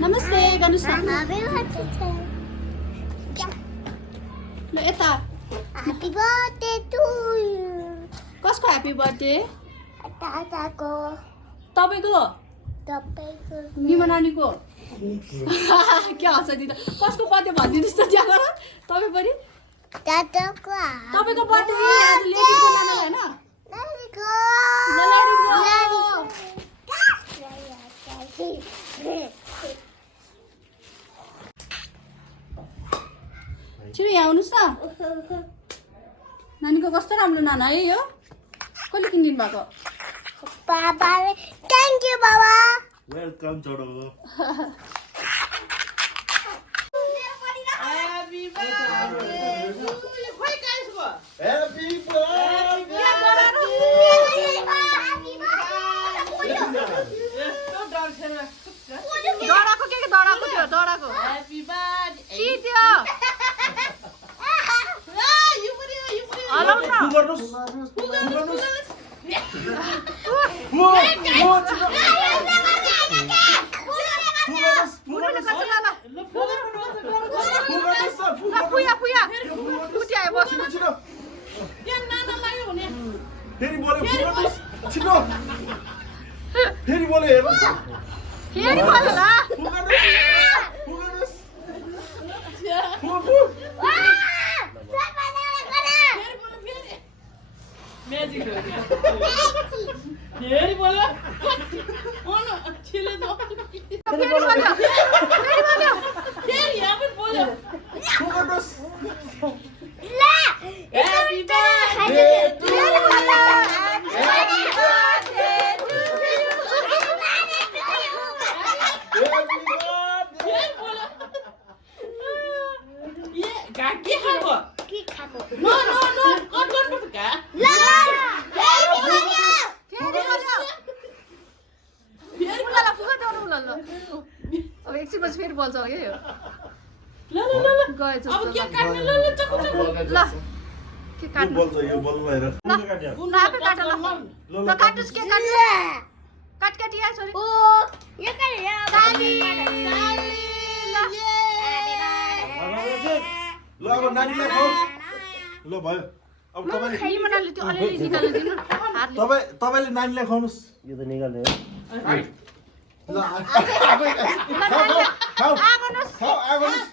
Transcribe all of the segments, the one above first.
नमस्ते गर्नुहोस् न ल यता Happy birthday to you. कसको ह्याप्पी बर्थडे Tataको. तपाईँको Tapaiको. निमा नानीको के हँसाइदिनु कसको बर्थडे भनिदिनुहोस् त त्यहाँ गएर तपाईँ पनि Tataको. तपाईँको बर्थडे आज लेडीको नानालाई होइन Tataको. ल लेडीको छिटो यहाँ आउनुहोस् न नानीको कस्तो राम्रो नाना है यो कसले किनिदिनु भएको Baba. Thank you, Baba. Welcome छोडो Happy birthday दराको के दराको थियो दराको के थियो हलाउ न पुरानो कस्तो लाला पुया पुया उठ्याए बस्नु फेरि बोल्यो फुगाउनुस् छिटो फेरि बोल्यो हेर्नुहोस् फेरि बोल्नु ल फुगाउनुस् फेरि बोल्यो फेरि यहाँ पनि बोल्यो फुगाउनुस् Happy birthday to you. Happy birthday फेरि बोल्यो ए घा के खाएको के खाएको? नो नो नो कट गर्नुपर्छ घा ल फेरि बोला फुगा देऊ ल ल अब एकछिन पछि फेरि बोल्छ के यो ल ल ल गएछ अब के काट्ने ल ल चक्कु चक्कु ल के काट्नु बोल्छ यो बोल्नु हेर ल आफै काट ल ल काट्नुस् के काट्नु काट काट यहाँ छोरी ओ यो के यो ताली ल अब नानीलाई खाऊ ल भयो अब तपाईले लिमोनाले त्यो अलिअलि निकाल्नु दिनु हातले तपाईले नानीलाई खुवाउनुस् यो त निकाल्ने हो ल खाऊ आगोनुस् खाऊ आगोनुस्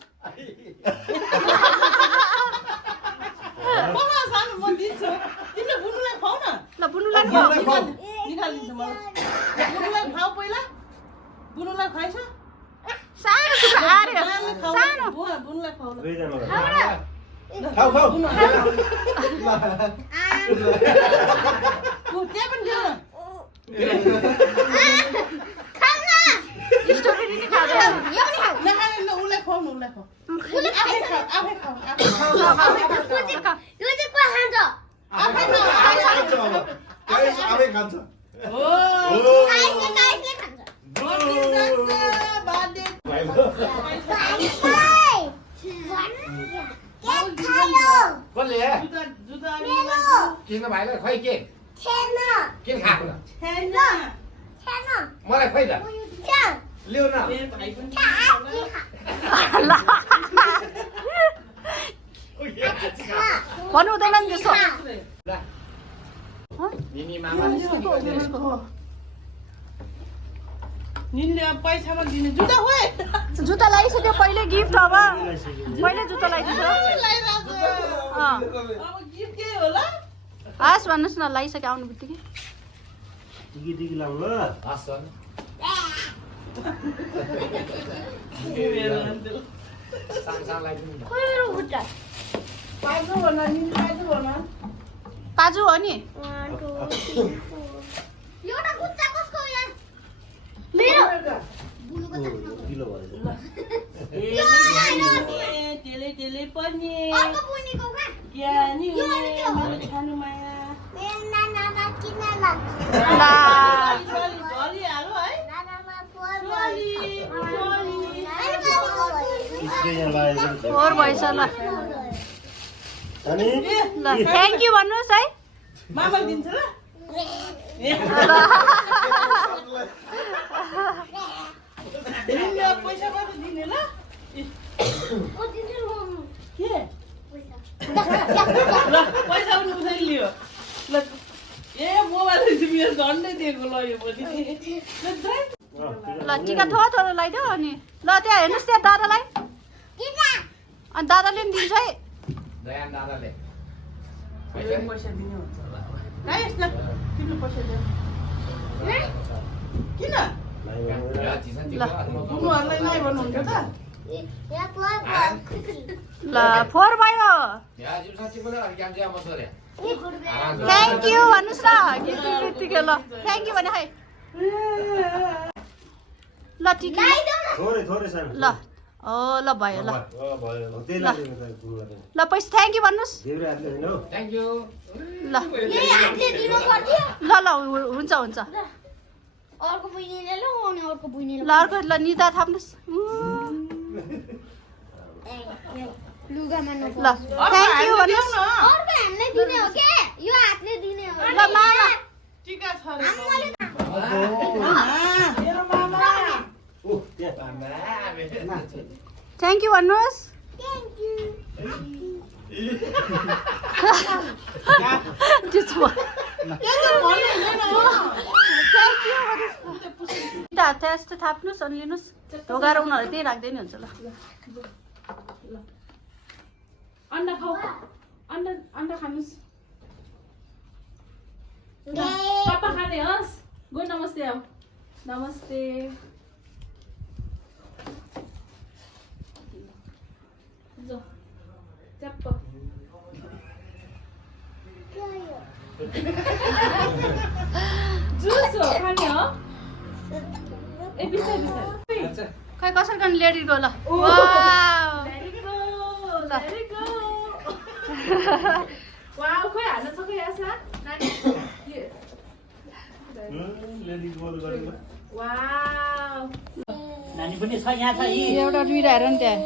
मलाई सानो म दिन्छु तिमीले बुनुलाई खाऊ न ल बुनुलाई बुनुलाई खाऊ निकालिदिन्छु मलाई बुनुलाई खाऊ पहिला बुनुलाई खुवाइछ सानो टुक्रा आरे सानो बुनुलाई खाऊ ल खाऊ खाऊ त्यहाँ पनि दिनु स्ट्रबेरी नि खाँदैन नखाने ल उसलाई खुवाउनु उसलाई खाऊ आफै खाऊ आफै खाऊ यो चाहिँ को खान्छ? आफै खाऊ आफै खान्छ हो गाइसले खान्छ। बार्डे के खायो? कसले जुत्ता जुत्ता मेरो किन भाइलाई खुवाइ के छैन किन खाएको त छैन छैन मलाई खुवाइ त छ लिउ न मेरो भाइ पनि भन्नु हुँदैन नि त्यस्तो मिमी मामा निनले अब पैसामा दिने जुत्ता खोइ जुत्ता लगाइसक्यो पहिले गिफ्ट अब पहिले जुत्ता लगाइदिन्छ अब गिफ्ट के होला हस् भन्नुहोस् न लगाइसक्यो आउनु बित्तिकै टिकी लाउँ ल हस् सान लगाइदिनु न मेरो खुट्टा पाजु भन निन पाजु भन पाजु हो नि 1 2 3 4 एउटा खुट्टा कसको यहाँ मेरो किलो भयो तेले तेले पनि अर्को बुनीको खा ज्ञानी हुने मेरो छानु माया मेरो नानामा किन लाग्छ ला झोली हालो है नानामा झोली झोली फोर भइस ल अनि ल थ्याङ्क यू भन्नुहोस् है मामाले दिन्छ ल ल तिमीले पैसा कति दिने ल म दिन्छु मम्मी के पैसा ल पैसा पनि उठाइ लियो ल ए मोबाइल तिमी झन्डै दिएको ल यो पनि ल टिका थोर थोर लगाइदेऊ अनि ल त्यहाँ हेर्नुहोस् त्यहाँ दादालाई किन अनि दादाले पनि दिन्छ है दयान दादाले पैसा दिने हुन्छ होला गाइस ल तिमीले पैसा दे किन बुनुहरूलाई नाइ भन्नुहुन्छ त या कोइ ल फोर भयो थ्याङ्क यू भन्नुहोस् न गीत बित्तिकै ल थ्याङ्क यू भने है ल टिका थोरै सानो ल ओ ल भयो ल भयो त्यसलाई ल पैसा थ्याङ्क यू भन्नुहोस् देब्रे हातले होइन हौ थ्याङ्क यू ल यही हातले दिनु पर्थ्यो ल ल हुन्छ हुन्छ अर्को बुइनीले ल अनि अर्को बुइनीले ल अर्को ल निदा थाप्नुहोस् लुगामा ल थ्याङ्क यू भन्नुहोस् अर्को हामीले दिने हो के यो हातले दिने हो ल मामा टिका छ रे आमाले मेरो मामा ओ त्यहाँ थ्याङ्क यू भन्नुहोस् थ्याङ्क यू त्यसो भए त्यस्तो थाप्नुहोस् अनि लिनुहोस् ढोगाएर उनीहरू त्यही राख्दै नि हुन्छ ल अन्डा खाऊ अन्डा खानुहोस् पापा खाने होस् गो नमस्ते अब नमस्ते जो च्याप्प जुस हो खाने हो ए बिस्तारै बिस्तारै खै कसरी गर्ने लेडी गो ल वाउ खै हाल्न सकै आशा नानी लेडी गोल गरेको वाउ नानी पनि छ यहाँ छ यी एउटा दुईटा हेर नि त्यहाँ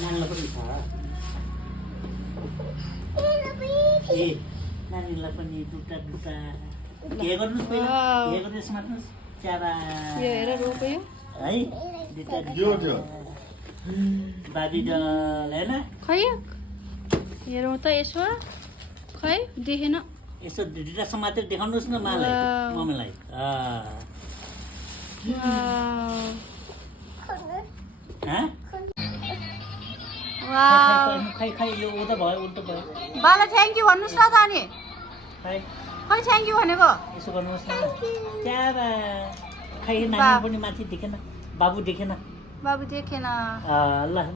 नानीलाई पनि छ ए नानीलाई पनि दुटा के गर्नुहोस् पहिला के गर्नुहोस् मार्नुहोस् चारा यो हेर रोको यो है दुटा यो थियो बाबी डल होइन खै हेरौँ त यसो खै देखेन यसो दुईटा समातेर देखाउनुहोस् न मालाई मम्मीलाई खै खै यो उता भयो उल्टो भयो बाला थ्याङ्क यू भन्नुहोस् न त अनि खै खै थ्याङ्क यू भनेको यसो गर्नुहोस् न चारा खै नानी पनि माथि देखेन बाबु देखेन बाबु देखेन ल